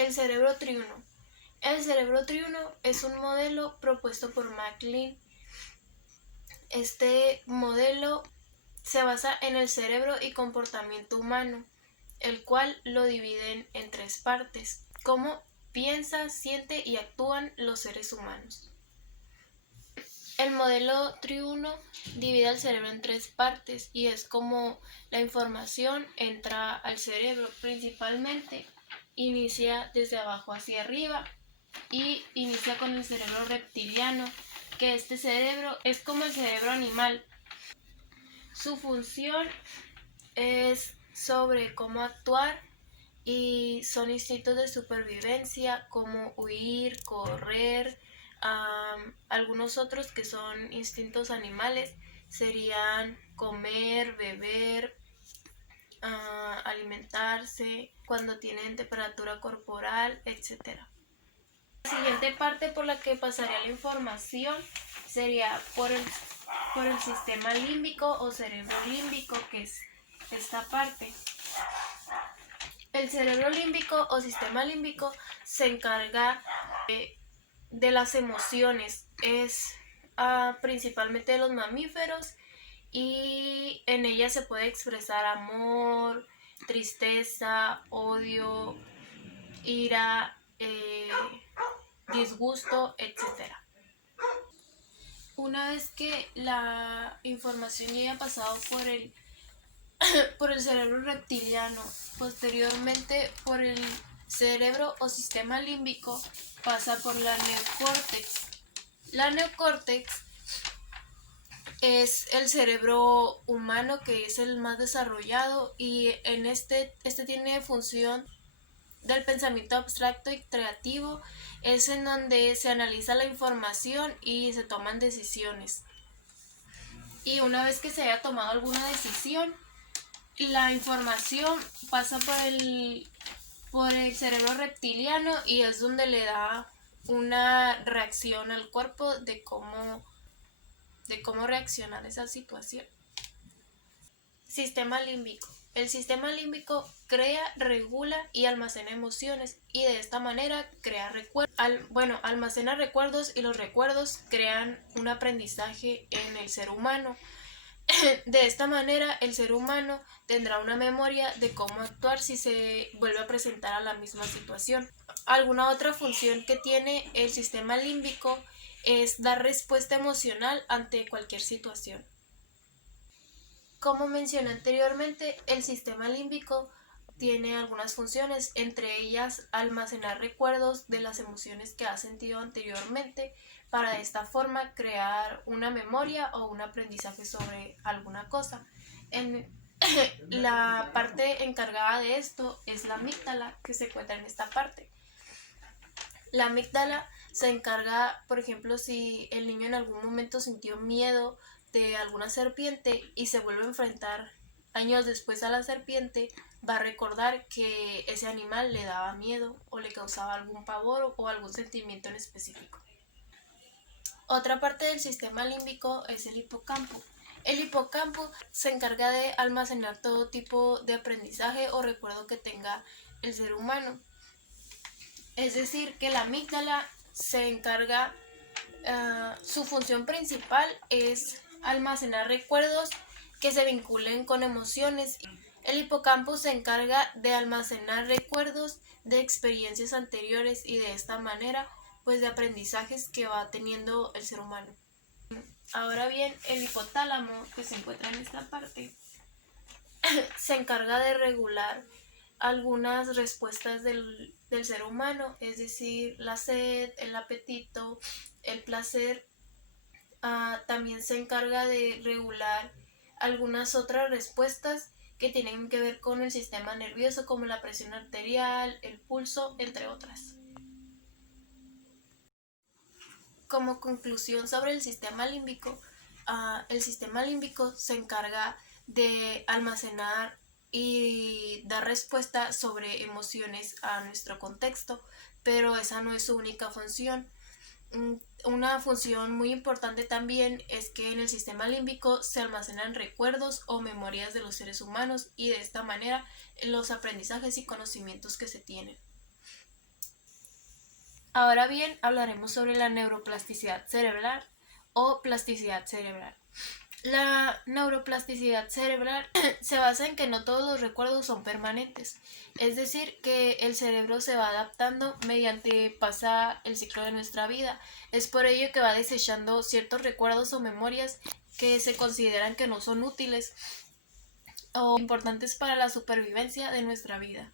El cerebro triuno. El cerebro triuno es un modelo propuesto por MacLean. Este modelo se basa en el cerebro y comportamiento humano, el cual lo dividen en tres partes: cómo piensa, siente y actúan los seres humanos. El modelo triuno divide al cerebro en tres partes y es como la información entra al cerebro. Principalmente inicia desde abajo hacia arriba y inicia con el cerebro reptiliano, que este cerebro es como el cerebro animal. Su función es sobre cómo actuar y son instintos de supervivencia como huir, correr. Algunos otros que son instintos animales serían comer, beber, alimentarse, cuando tienen temperatura corporal, etc. La siguiente parte por la que pasaría la información sería por el sistema límbico o cerebro límbico, que es esta parte. El cerebro límbico o sistema límbico se encarga de las emociones, es principalmente de los mamíferos, y en ella se puede expresar amor, tristeza, odio, ira, disgusto, etc. Una vez que la información ya haya pasado por el cerebro reptiliano, posteriormente por el cerebro o sistema límbico, pasa por la neocórtex. La neocórtex es el cerebro humano, que es el más desarrollado, y en este tiene función del pensamiento abstracto y creativo. Es en donde se analiza la información y se toman decisiones. Y una vez que se haya tomado alguna decisión, la información pasa por el cerebro reptiliano y es donde le da una reacción al cuerpo de cómo reaccionar a esa situación. Sistema límbico. El sistema límbico crea, regula y almacena emociones, y de esta manera crea recuerdos. Almacena recuerdos, y los recuerdos crean un aprendizaje en el ser humano. De esta manera, el ser humano tendrá una memoria de cómo actuar si se vuelve a presentar a la misma situación. Alguna otra función que tiene el sistema límbico es dar respuesta emocional ante cualquier situación. Como mencioné anteriormente, el sistema límbico tiene algunas funciones, entre ellas almacenar recuerdos de las emociones que ha sentido anteriormente, para de esta forma crear una memoria o un aprendizaje sobre alguna cosa. La parte encargada de esto es la amígdala, que se encuentra en esta parte. La amígdala se encarga, por ejemplo, si el niño en algún momento sintió miedo de alguna serpiente y se vuelve a enfrentar años después a la serpiente, va a recordar que ese animal le daba miedo o le causaba algún pavor o algún sentimiento en específico. Otra parte del sistema límbico es el hipocampo. El hipocampo se encarga de almacenar todo tipo de aprendizaje o recuerdo que tenga el ser humano. Es decir, que la amígdala se encarga, su función principal es almacenar recuerdos que se vinculen con emociones. El hipocampo se encarga de almacenar recuerdos de experiencias anteriores y de esta manera, pues, de aprendizajes que va teniendo el ser humano. Ahora bien, el hipotálamo, que se encuentra en esta parte, se encarga de regular algunas respuestas del ser humano, es decir, la sed, el apetito, el placer. También se encarga de regular algunas otras respuestas que tienen que ver con el sistema nervioso, como la presión arterial, el pulso, entre otras. Como conclusión sobre el sistema límbico se encarga de almacenar y dar respuesta sobre emociones a nuestro contexto, pero esa no es su única función. Una función muy importante también es que en el sistema límbico se almacenan recuerdos o memorias de los seres humanos, y de esta manera los aprendizajes y conocimientos que se tienen. Ahora bien, hablaremos sobre la neuroplasticidad cerebral o plasticidad cerebral. La neuroplasticidad cerebral se basa en que no todos los recuerdos son permanentes, es decir, que el cerebro se va adaptando mediante pasa el ciclo de nuestra vida. Es por ello que va desechando ciertos recuerdos o memorias que se consideran que no son útiles o importantes para la supervivencia de nuestra vida.